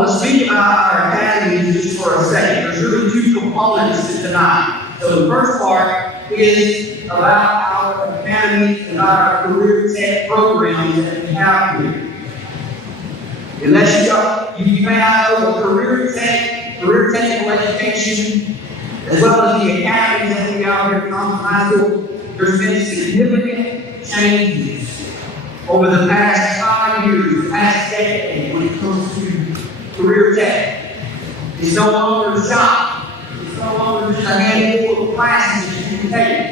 want to speak about our academies just for a second. There's really two components to tonight. So the first part is about our academies and our career tech programs that we have here. Unless you may not know career technical education, as well as the academies that we have here at Thompson High School, there's been significant changes over the past 5 years, the past decade, when it comes to career tech. It's no longer a shop. It's no longer just a handful of classes that you can take.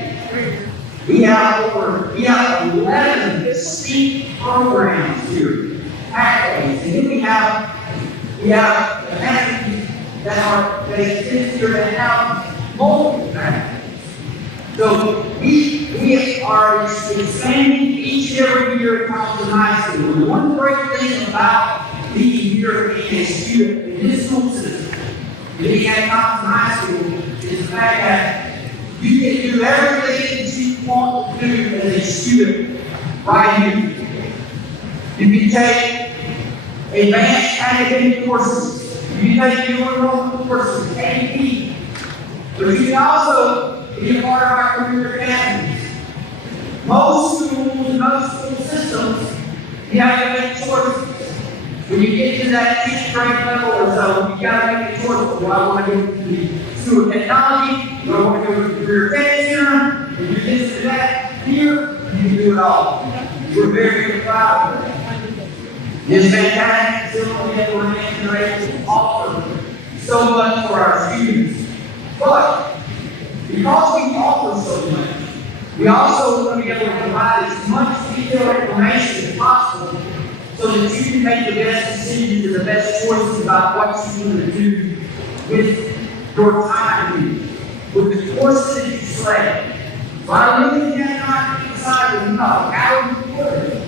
We have 11 distinct programs here, pathways, and then we have academies that exist here that have multiple pathways. So we are expanding each and every year at Thompson High School. And one great thing about being here being a student in this school system, being at Thompson High School, is the fact that you can do everything that you want to do as a student right here. You can take advanced academic courses. You can take your enrollment courses, AP. But you can also be a part of our career academies. Most schools, most school systems, you have to make choices. When you get to that 10th grade level or so, you got to make a choice. Do I want to go to the School of Technology? Do I want to go to the Career Tech Center? And you get to that here, you can do it all. We're very proud of that. This fantastic facility that we're in to offer so much for our students. But because we offer so much, we also want to be able to provide as much detailed information as possible so that you can make the best decisions and the best choices about what you want to do with your time, with the courses that you select. So I really cannot decide enough how important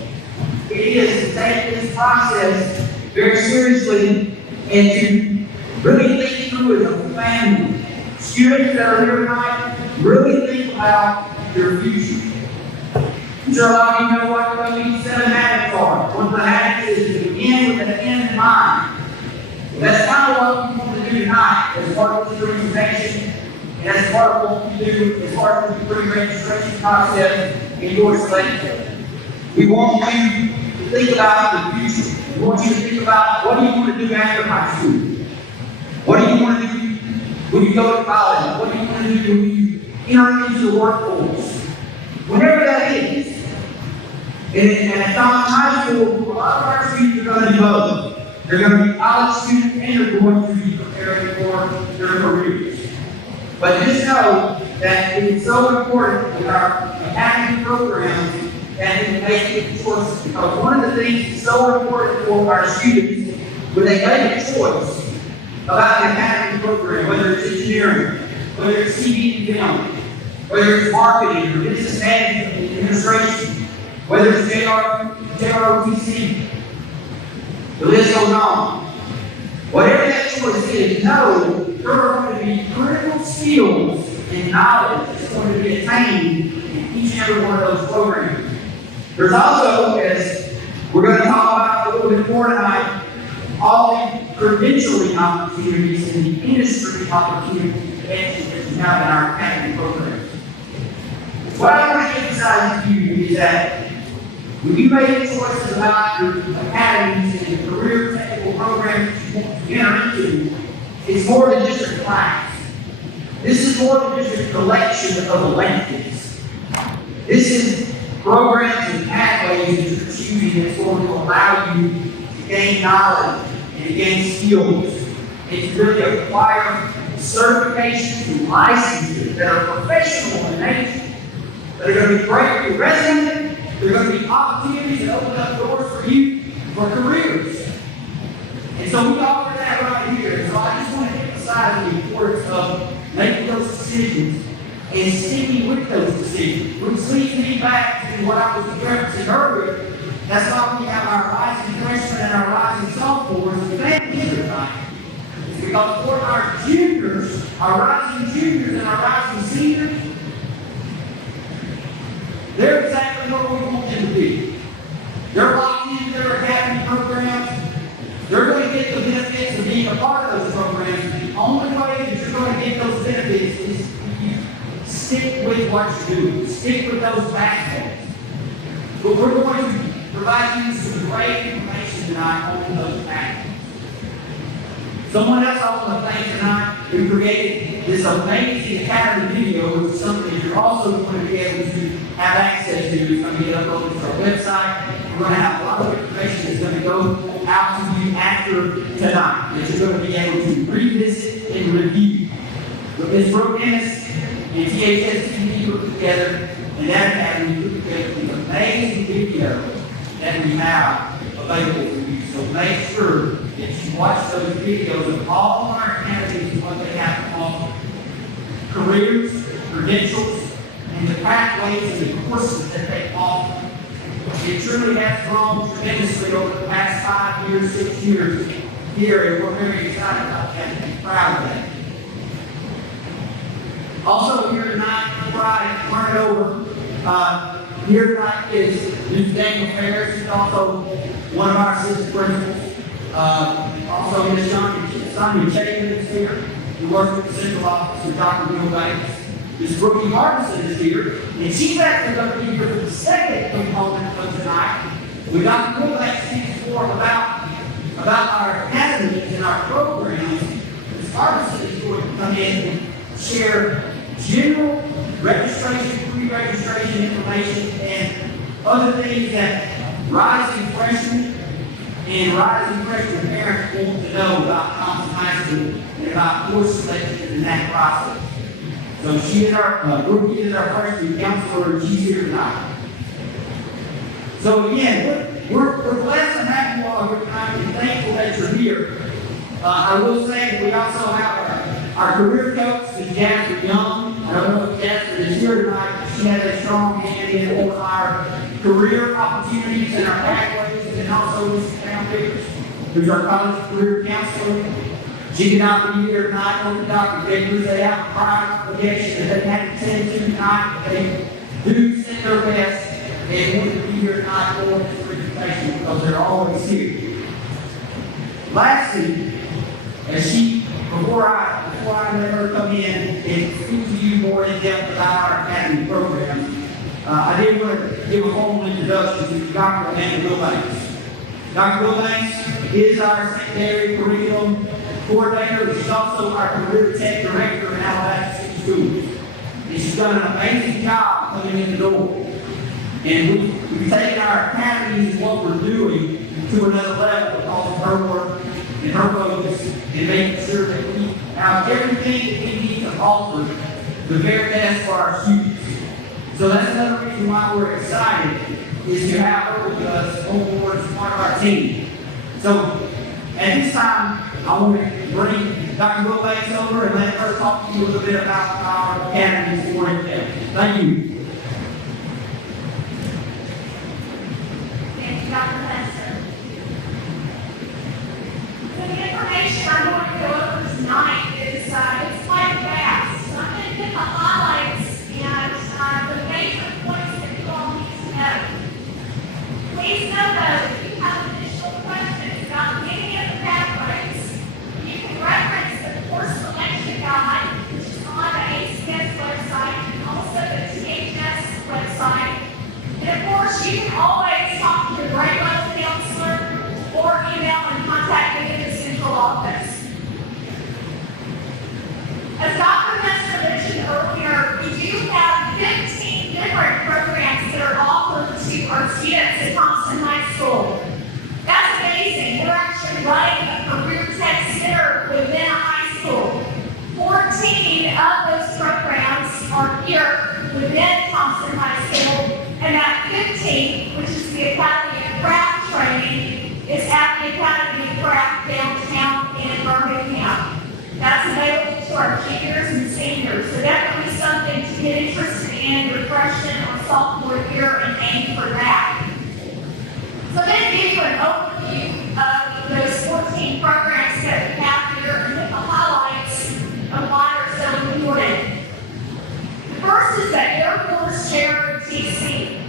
it is to take this process very seriously and to really think through as a family. Students that are here tonight, really think about your future. I'm sure a lot of you know what these 7 habits are. One of the habits is to begin with an end in mind. That's kind of what we want to do tonight as part of this presentation, and as part of what we do as part of the pre-registration process in your selection. We want you to think about the future. We want you to think about what do you want to do after high school? What do you want to do when you go to college? What do you want to do when you enter into the workforce? Whatever that is. And at Thompson High School, a lot of our students are going to do both. They're going to be college students and they're going to be preparing for their careers. But just know that it's so important with our academic programs that we make the choices. Because one of the things that's so important for our students when they make a choice about the academic program, whether it's engineering, whether it's CV and film, whether it's marketing or business management and administration, whether it's JROTC, the list goes on. Whatever that choice is, know there are going to be critical skills and knowledge that's going to be attained in each and every one of those programs. There's also, as we're going to talk about a little bit more tonight, all the credentialing opportunities and the industry opportunities that we have in our academic programs. What I want to emphasize to you is that when you make choices about your academies and your career technical programs that you want to enter into, it's more than just a class. This is more than just a collection of electives. This is programs and pathways that you're choosing that's going to allow you to gain knowledge and to gain skills and to really acquire certifications and licenses that are professional in nature, that are going to be great for your resume. There are going to be opportunities that open up doors for you for careers. And so we offer that right here. So I just want to emphasize the importance of making those decisions and sticking with those decisions. Which leads me back to what I was referencing earlier. That's why we have our rising freshmen and our rising sophomores and families tonight. It's because for our juniors, our rising juniors and our rising seniors, they're exactly where we want them to be. They're locked into their academy programs. They're going to get the benefits stick with what you're doing. Stick with those backbones. But we're going to provide you some great information tonight on those backbones. Someone else I want to thank tonight who created this amazing Academy video, which is something that you're also going to be able to have access to. It's going to get uploaded to our website. We're going to have a lot of information that's going to go out to you after tonight that you're going to be able to revisit and review. But Ms. Brooke Ennis and THS put together, and that Academy put together these amazing videos that we have available for you. So make sure that you watch those videos of all of our academies and what they have to offer. Careers, credentials, and the pathways and the courses that they offer. It truly has grown tremendously over the past 5 years, 6 years here, and we're very excited about that and proud of that. Also here tonight, before I turn it over, here tonight is Ms. Daniel Ferris. She's also one of our assistant principals. Also Ms. Sonia Chapin is here, who works with the central office with Dr. Bill Banks. Ms. Brookie Harbison is here, and she's actually going to be here for the second component of tonight. With Dr. Bill Banks speaks more about our academies and our programs. Ms. Harbison is going to come in and share general registration, pre-registration information, and other things that rising freshmen and rising freshman parents want to know about Thompson High School and about course selection in that process. So she is our Brookie is our freshman counselor, and she's here tonight. So again, we're blessed to have you all here tonight and thankful that you're here. I will say that we also have our career coach, Ms. Jasmine Young. I don't know if Jasmine is here tonight, but she has a strong hand in all our career opportunities and our pathways, and also Ms. Pam Vickers, who's our college career counselor. She cannot be here tonight with Dr. Vickers. They have a prior obligation that they have to send to tonight. They do send their best and want to be here tonight for this presentation because they're always here. Lastly, before I let her come in and speak to you more in depth about our academy program, I did want to give a formal introduction to Dr. Amanda Wilbanks. Dr. Wilbanks is our secondary curriculum coordinator. She's also our career tech director in Alabama City Schools. And she's done an amazing job coming in the door. And we've taken our academies and what we're doing to another level because of her work and her focus and making sure that we have everything that we need to offer the very best for our students. So that's another reason why we're excited is to have her with us on board as part of our team. So at this time, I want to bring Dr. Wilbanks over and let her talk to you a little bit about our academies for today. Thank you. Thank you, Dr. Lester. So the information I'm going to go over tonight is it's quite vast. So I'm going to get the highlights and the major points that you all need to know. Please know though, if you have additional questions about any of the pathways, you can reference the course selection guide, which is on the ACS website and also the THS website. And of course, you can always talk to your grade level counselor or email and contact me in the central office. As Dr. Lester mentioned earlier, we do have 15 different programs that are offered to our students at Thompson High School. That's amazing. We're actually running a career tech center within a high school. 14 of those programs are here within Thompson High School, and that 15, which is the Academy of Craft Training, is at the Academy of Craft downtown in Birmingham. That's available to our juniors and seniors, so definitely something to get interested in your freshman or sophomore year and aim for that. So I'm going to give you an overview of those 14 programs that we have here and hit the highlights of why they're so important. The first is the Air Force Chair TC.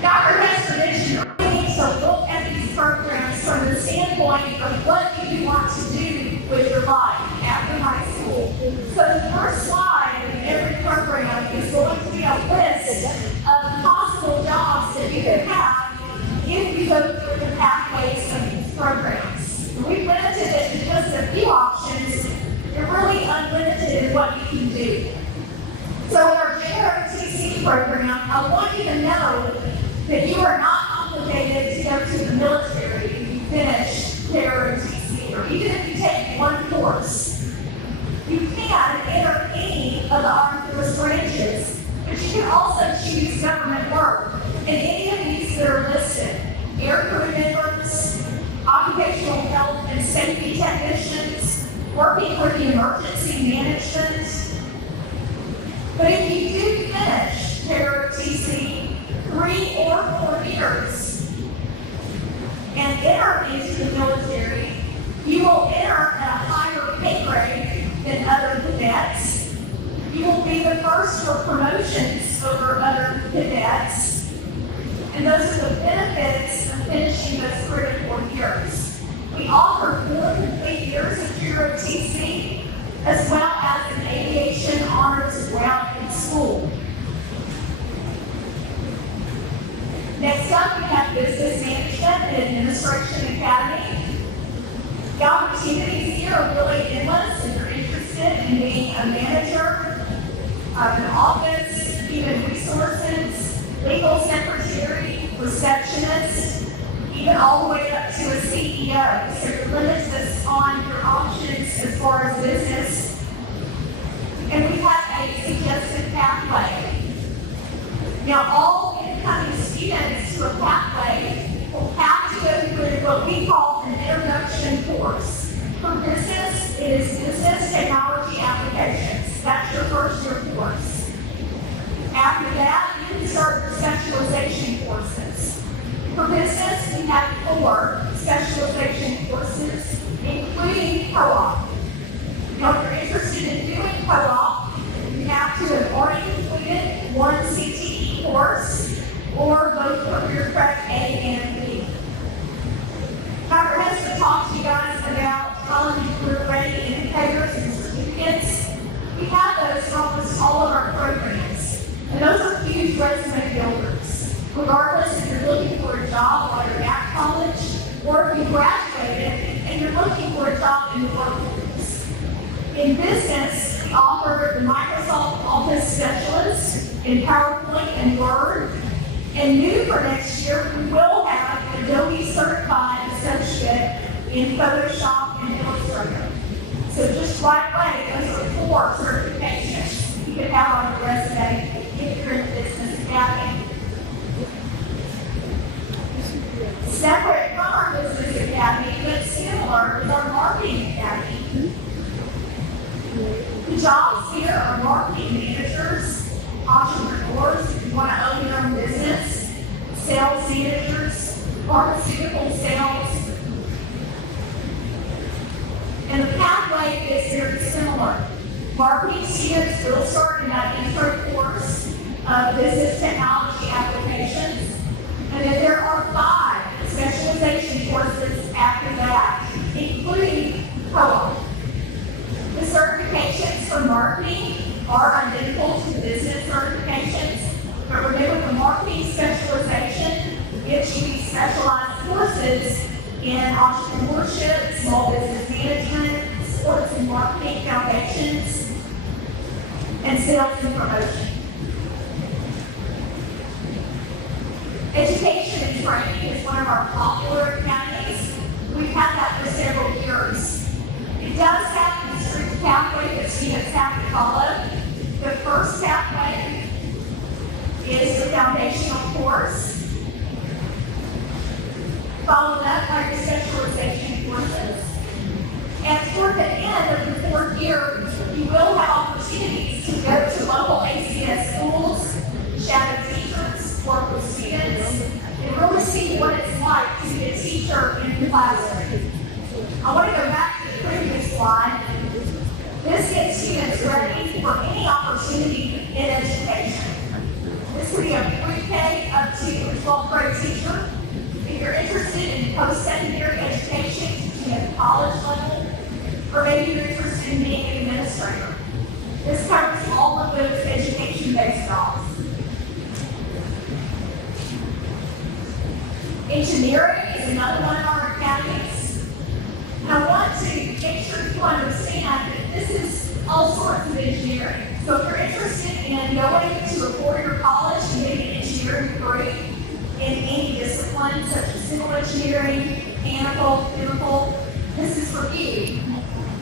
Dr. Lester mentioned we need to look at these programs from the standpoint of what do you want to do with your life after high school. So the first slide of every program just a few options, you're really unlimited in what you can do. So in our JROTC program, I want you to know that you are not obligated to go to the military if you finish JROTC, or even if you take one course. You can enter any of the armed force branches, but you can also choose government work in any of these that are listed. Air crew members, occupational health and safety technicians, working for the emergency management. But if you do finish JROTC 3 or 4 years and enter into the military, you will enter at a higher pay grade than other cadets. You will be the first for promotions over other cadets. And those are the benefits of finishing those critical years. We offer 4 complete years of JROTC, as well as an aviation honors route in school. Next up, we have Business Management and Administration Academy. The opportunities here are really endless if you're interested in being a manager of an office, human resources, legal secretary, receptionist, even all the way up to a CEO. So you're limited on your options as far as business. And we have a suggested pathway. Now, all incoming students to a pathway will have to go through what we call an introduction course. For business, it is Business Technology Applications. That's your first year course. After that, you can start your specialization courses. For business, we have 4 specialization courses, including co-op. Now, if you're interested in doing co-op, you have to have already completed 1 CTE course or both career prep A and B. Dr. Hester talked to you guys about college career ready indicators and certificates. We have those for almost all of our programs, and those are huge resume builders. Regardless if you're looking for a job while you're at college, or if you graduated and you're looking for a job in the workforce. In business, we offer the Microsoft Office Specialist in PowerPoint and Word. And new for next year, we will have an Adobe Certified Associate in Photoshop and Illustrator. So just right away, those are 4 certifications you can have on your resume if you're in the Business Academy. Separate from our Business Academy, but similar, is our Marketing Academy. The jobs here are marketing managers, entrepreneurs who want to own their own business, sales managers, pharmaceutical sales. And the pathway is very similar. Marketing students will start in that intro course of business technology applications. And then there are 5 specialization courses after that, including co-op. The certifications for marketing are identical to the business certifications, but remember the marketing specialization gives you these specialized courses in entrepreneurship, small business management, sports and marketing foundations, and sales and promotion. Education and training is one of our popular academies. We've had that for several years. It does have a strict pathway that students have to follow. The first pathway is the foundational course, followed up by your specialization courses. And toward the end of the 4th year, you will have opportunities to go to local ACS schools, shadow teachers, work with students, and really see what it's like to be a teacher in the classroom. I want to go back to the previous slide. This gets students ready for any opportunity in education. This could be a pre-K up to a 12th grade teacher. If you're interested in post-secondary education, to be at college level, or maybe you're interested in being an administrator. This covers all of those education-based jobs. Engineering is another one of our academies. And I want to make sure you understand that this is all sorts of engineering. So if you're interested in going to a four-year college and getting an engineering degree in any discipline, such as civil engineering, mechanical, chemical, this is for you.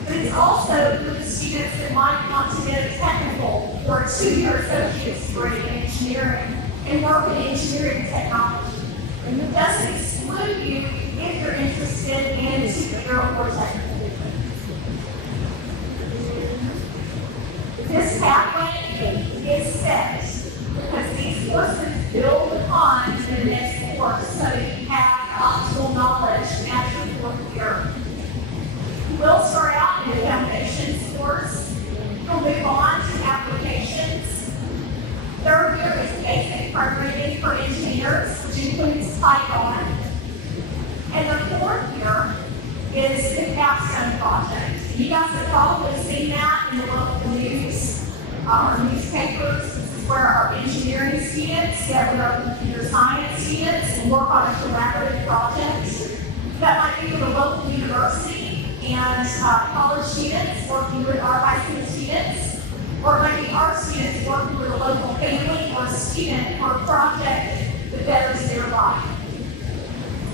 But it's also for the students that might want to get a technical or a two-year associate's degree in engineering and work in engineering technology. And it doesn't exclude you if you're interested in two-year or technical. This pathway is set because these courses build upon the next course so that you have optimal knowledge at your fourth year. You will start out in a foundations course. You'll move on to applications. Third year is basic programming for engineers, which includes Python. And the fourth year is the capstone project. You guys have probably seen that in the local news or newspapers. This is where our engineering students get with our computer science students and work on a collaborative project. That might be with a local university and college students working with our high school students, or it might be our students working with a local family or a student for a project that betters their life.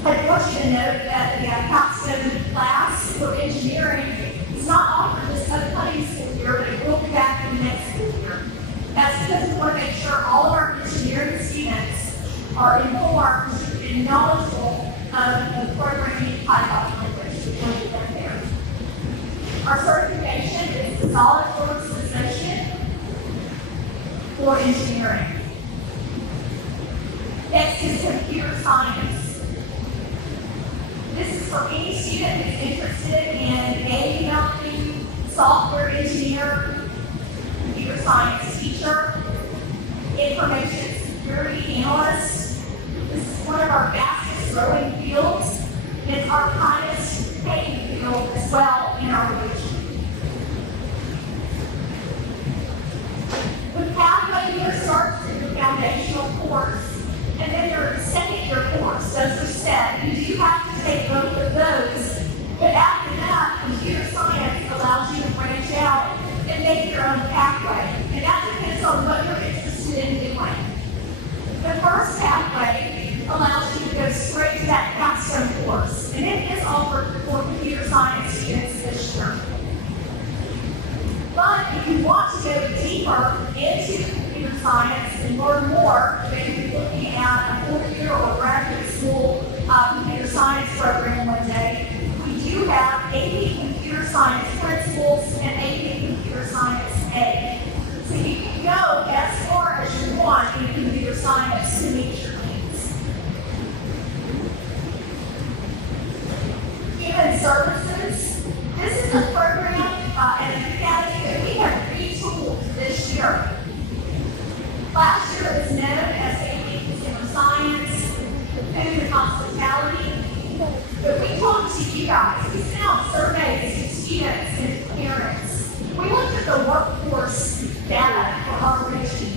I want you to note that the capstone class for engineering is not offered this upcoming school year, but it will be back in the next school year. That's because we want to make sure all of our engineering students are informed and knowledgeable of the programming Python language when we get there. Our certification is the SolidWorks Associate for engineering. Next is computer science. This is for any student who's interested in game developing, software engineer, computer science teacher, information security analyst. This is one of our fastest growing fields. It's our highest paying field as well in our region. The pathway here starts with the foundational course. And then your second year course, those are set. You do have to take both of those. But after that, computer science allows you to branch out and make your own pathway. And that depends on what you're interested in doing. The first pathway allows you to go straight to that capstone course. And it is offered for computer science students this year. But if you want to go deeper into computer science and learn more, you may be looking at a four-year or graduate school computer science program one day. We do have AP Computer Science Principles and AP Computer Science A. So you can go as far as you want in computer science to meet your needs. Human Services. This is a program and an academy that we have retooled this year. Last year it was known as AP Consumer Science, Food and Hospitality. But we talked to you guys. We sent out surveys to students and to parents. We looked at the workforce data for our region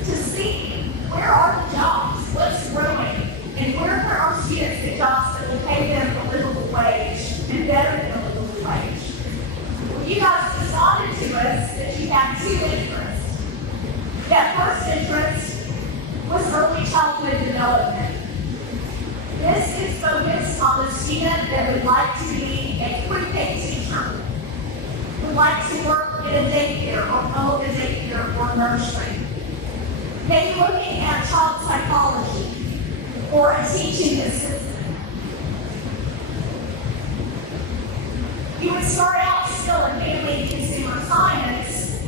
to see where are the jobs, what's growing, and where can our students get jobs that will pay them a livable wage and better than a livable wage. Well, you guys responded to us that you had two interests. That first interest was early childhood development. This is focused on the student that would like to be a pre-K teacher, would like to work in a daycare or home a daycare or nursery. Maybe looking at child psychology or a teaching assistant. You would start out still in family and consumer science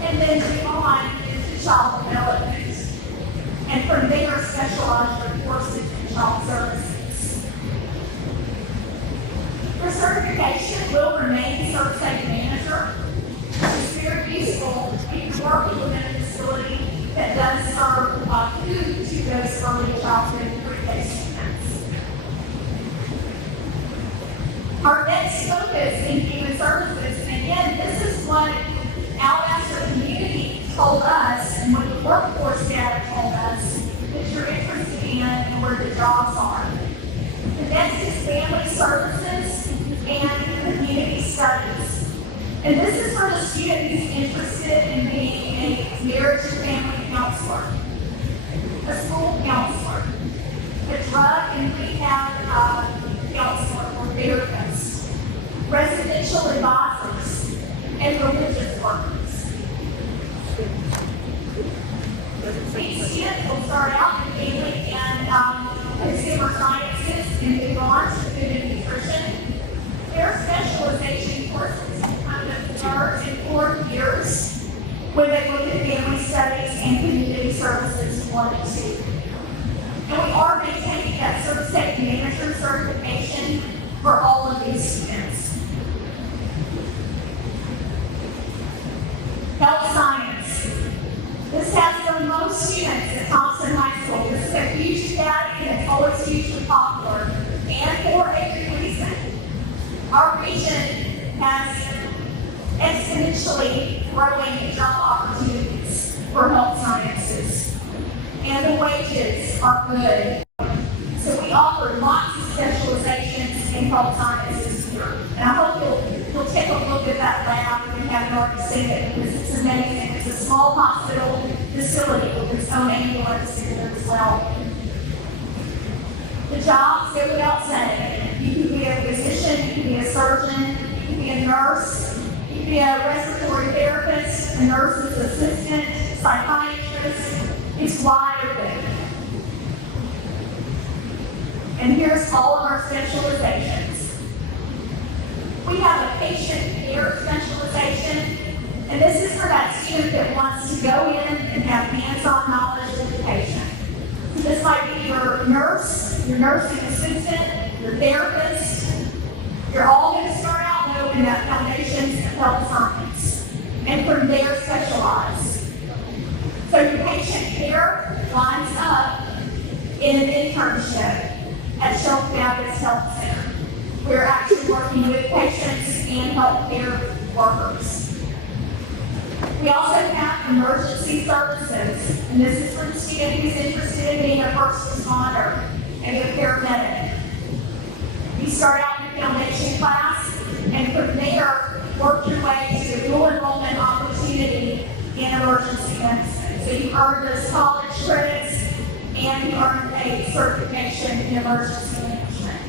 and then move on into child development. And from there, specialize your courses in child services. Your certification will remain CertSafe Manager, which is very useful if you're working within a facility that does serve food to those early childhood and pre-K students. Our next focus in human services, and again, this is what Alabaster community told us and what the workforce data told us that you're interested in and where the jobs are. The next is family services and community studies. And this is for the student who's interested in being a marriage and family counselor, a school counselor, a drug and rehab counselor or therapist, residential advisors, and religious workers. These students will start out in family and consumer sciences and move on to food and nutrition. Their specialization courses come in the 3rd and 4th years when they look at family studies and community services 1 and 2. And we are maintaining that Certificate Manager certification for all of these students. Health science. This has the most students at Thompson High School. This is a huge study and it's always hugely popular, and for a reason. Our region has exponentially growing job opportunities for health sciences, and the wages are good. So we offer lots of specializations in health sciences here. And I hope you'll take a look at that lab if you haven't already seen it, because it's amazing. It's a small hospital facility with its own ambulance in there as well. The jobs go without saying. You can be a physician, you can be a surgeon, you can be a nurse, you can be a respiratory therapist, a nurse's assistant, psychiatrist. It's wide open. And here's all of our specializations. We have a patient care specialization, and this is for that student that wants to go in and have hands-on knowledge with the patient. So this might be your nurse, your nursing assistant, your therapist. You're all going to start out though in that foundations of health science, and from there specialize. So your patient care lines up in an internship at Shelf Baptist Health Center. We're actually working with patients and healthcare workers. We also have emergency services, and this is for the student who's interested in being a first responder and a paramedic. You start out in the foundation class, and from there, work your way to a dual enrollment opportunity in emergency medicine. So you earn those college credits, and you earn a certification in emergency management.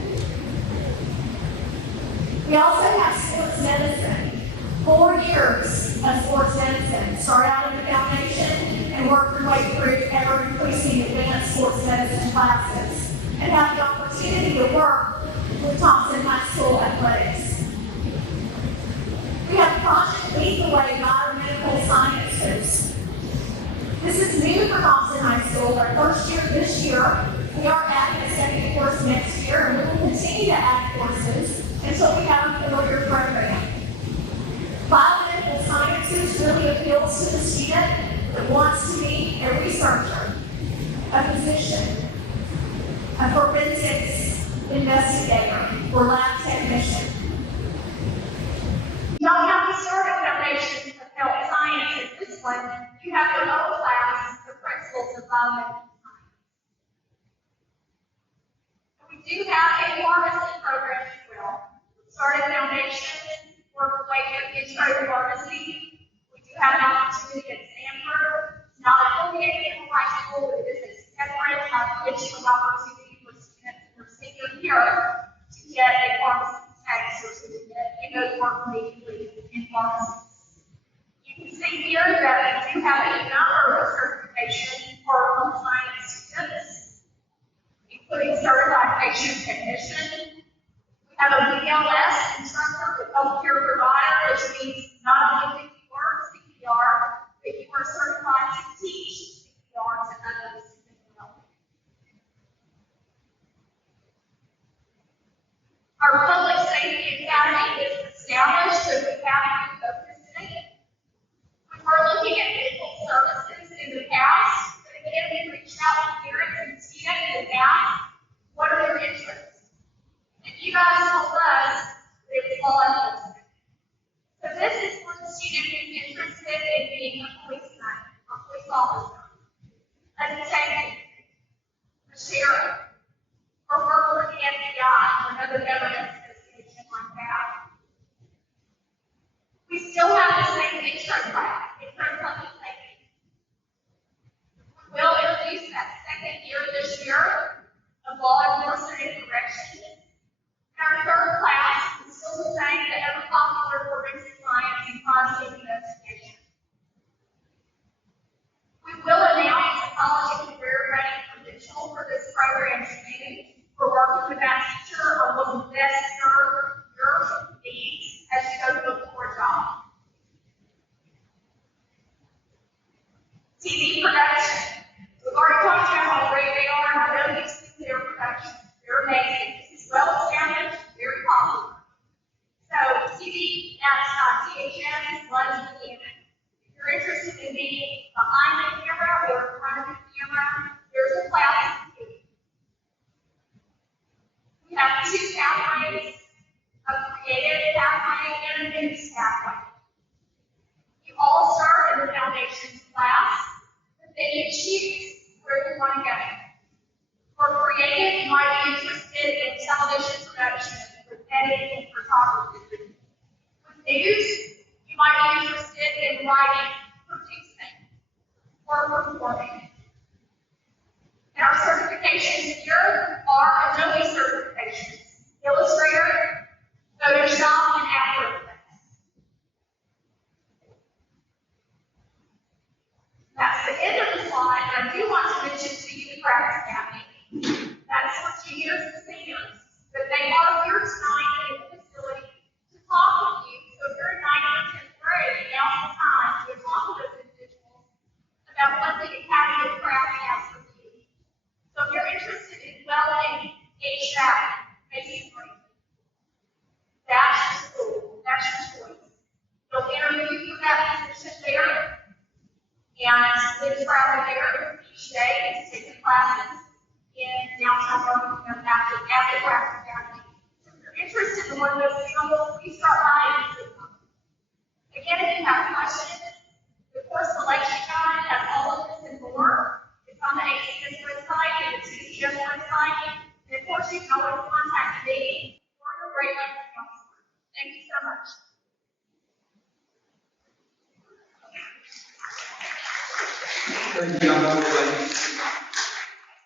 We also have sports medicine. 4 years of sports medicine. Start out in the foundation and work your way through ever-increasing advanced sports medicine classes, and have the opportunity to work with Thompson High School athletics. We have Project Lead the Way Biomedical Sciences. This is new for Thompson High School. Our first year this year. We are adding a second course next year, and we will continue to add courses until we have a 4-year program. Biomedical sciences really appeals to the student that wants to be a researcher, a physician, a forensics investigator, or lab technician. You don't have to start at foundations of health science at this one. You have your own class, the principles of biomedical science. We do have a pharmacy program as well. Start at foundation, work our way up intro to pharmacy. We do have an opportunity at Stanford. It's not affiliated with high school, but it is a separate additional opportunity for students who are senior year to get a pharmacy tech certificate and go to work immediately in pharmacy. You can see here that we do have a number of certifications for home science students, including certified patient technician. We have a BLS instructor with healthcare provider, which means not only do you learn CPR, but you are certified to teach CPR to others as well. Our public safety academy is established, so we have a focus in it. We were looking at medical services in the past, but again, we reached out to parents and students and asked, what are their interests? And you guys told us it was law enforcement. So this is THM runs the gamut. If you're interested in being behind the camera or in front of the camera, there's a class for you. We have 2 pathways, a creative pathway and a mixed pathway. You all start in the foundations class, but then you choose where you want to go. For creative, you might be interested in television production, with editing and photography. With news, you might be interested in writing, producing, or performing. And our certifications here are Adobe certifications, Illustrator, Photoshop, and After Effects. That's the end of the slide, and I do want to mention to you the Practice Academy. That's for juniors and seniors, but they are here tonight in the facility to talk with you. So if you're in 9th or 10th grade, now's the time to talk to those individuals about what the Academy of Craft has for you. So if you're interested in welding, HVAC, masonry, that's your school, that's your choice. They'll interview you for that position there, and then travel there each day to take the classes in downtown Birmingham at the Craft Academy. So if you're interested in one of those skills, please start by and visit them. Again, if you have questions, the course selection guide has all of this and more. It's on the ACS website and the TCS website. And of course, you can always